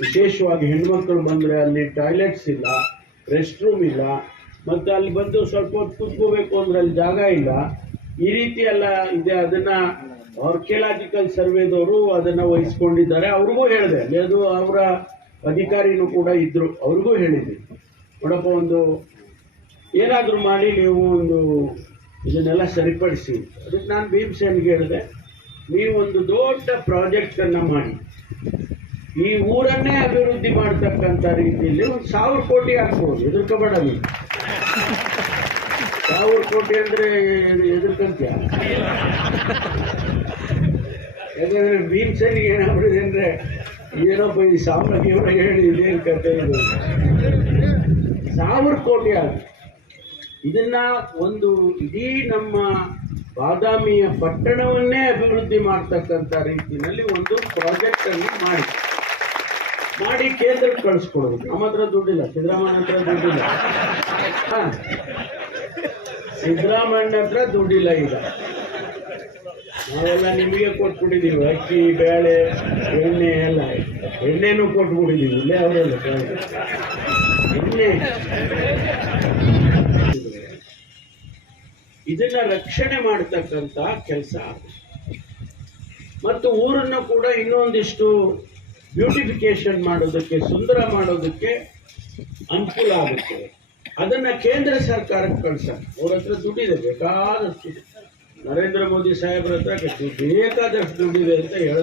ವಿಶೇಷವಾಗಿ ಹೆಣ್ಮಕ್ಳು ಬಂದರೆ ಅಲ್ಲಿ ಟಾಯ್ಲೆಟ್ಸ್ ಇಲ್ಲ, ರೆಸ್ಟ್ ರೂಮ್ ಇಲ್ಲ, ಮತ್ತು ಅಲ್ಲಿ ಬಂದು ಸ್ವಲ್ಪ ಹೊತ್ತು ಕೂತ್ಕೋಬೇಕು ಅಂದರೆ ಅಲ್ಲಿ ಜಾಗ ಇಲ್ಲ. ಈ ರೀತಿ ಎಲ್ಲ ಇದೆ. ಅದನ್ನು ಆರ್ಕಿಯಾಲಜಿಕಲ್ ಸರ್ವೆದವರು ಅದನ್ನು ವಹಿಸ್ಕೊಂಡಿದ್ದಾರೆ. ಅವ್ರಿಗೂ ಹೇಳಿದೆ, ಅಲ್ಲಿ ಅದು ಅವರ ಅಧಿಕಾರಿನೂ ಕೂಡ ಇದ್ದರು, ಅವ್ರಿಗೂ ಹೇಳಿದ್ದೆ, ನೋಡಪ್ಪ ಒಂದು ಏನಾದರೂ ಮಾಡಿ ನೀವು ಒಂದು ಇದನ್ನೆಲ್ಲ ಸರಿಪಡಿಸಿ. ಅದಕ್ಕೆ ನಾನು ಭೀಮಸೇನ್ಗೆ ಹೇಳಿದೆ, ನೀವು ಒಂದು ದೊಡ್ಡ ಪ್ರಾಜೆಕ್ಟನ್ನು ಮಾಡಿ ಈ ಊರನ್ನೇ ಅಭಿವೃದ್ಧಿ ಮಾಡ್ತಕ್ಕಂಥ ರೀತಿಯಲ್ಲಿ 1,000 ಕೋಟಿ ಹಾಕ್ಬೋದು, ಎದುರ್ಕೋಬೇಡ ನೀವು. 1,000 ಕೋಟಿ ಅಂದರೆ ಎದುರ್ಕಂತೀಯ? ಯಾಕಂದರೆ ಭೀಮಸೇನಿಗೆ ಏನಾಗ್ಬಿಡಿದೆ ಅಂದರೆ ಏನಪ್ಪ ಈ ಸಾಮಾನ್ಯವಾಗಿ ಹೇಳಿ ಇದೇನು ಕತೆ ಇದು. 1,000 ಕೋಟಿ ಆಗಿ ಇದನ್ನ ಒಂದು ಇಡೀ ನಮ್ಮ ಬಾದಾಮಿಯ ಪಟ್ಟಣವನ್ನೇ ಅಭಿವೃದ್ಧಿ ಮಾಡ್ತಕ್ಕಂಥ ರೀತಿಯಲ್ಲಿ ಒಂದು ಪ್ರಾಜೆಕ್ಟ್ ಅನ್ನು ಮಾಡಿ ಕೇಂದ್ರಕ್ಕೆ ಕಳಿಸ್ಕೊಡ್ಬೇಕು. ನಮ್ಮ ಹತ್ರ ದುಡ್ಡಿಲ್ಲ, ಸಿದ್ದರಾಮಯ್ಯ ಹತ್ರ ದುಡ್ಡಿಲ್ಲ. ಸಿದ್ದರಾಮಯ್ಯ ಹತ್ರ ದುಡ್ಡಿಲ್ಲ. ಈಗ ನಾವೆಲ್ಲ ನಿಮಗೆ ಕೊಟ್ಬಿಟ್ಟಿದ್ದೀವಿ, ಅಕ್ಕಿ, ಬೇಳೆ, ಎಣ್ಣೆ ಎಲ್ಲ. ಎಣ್ಣೆನೂ ಕೊಟ್ಬಿಟ್ಟಿದ್ದೀವಿ, ಇಲ್ಲೇ ಅವರೆಲ್ಲ ಎಣ್ಣೆ. ಇದನ್ನ ರಕ್ಷಣೆ ಮಾಡ್ತಕ್ಕಂಥ ಕೆಲಸ ಮತ್ತು ಊರನ್ನು ಕೂಡ ಇನ್ನೊಂದಿಷ್ಟು ಬ್ಯೂಟಿಫಿಕೇಶನ್ ಮಾಡೋದಕ್ಕೆ, ಸುಂದರ ಮಾಡೋದಕ್ಕೆ ಅನುಕೂಲ ಆಗುತ್ತೆ. ಅದನ್ನ ಕೇಂದ್ರ ಸರ್ಕಾರಕ್ಕೆ ಕಳ್ಸೋಣ. ಅವ್ರ ಹತ್ರ ದುಡ್ಡಿದೆ, ಬೇಕಾದಷ್ಟು. ನರೇಂದ್ರ ಮೋದಿ ಸಾಹೇಬ್ರ ಹತ್ರ ಬೇಕಾದಷ್ಟು ದುಡ್ಡಿದೆ ಅಂತ ಹೇಳ್ತಾರೆ.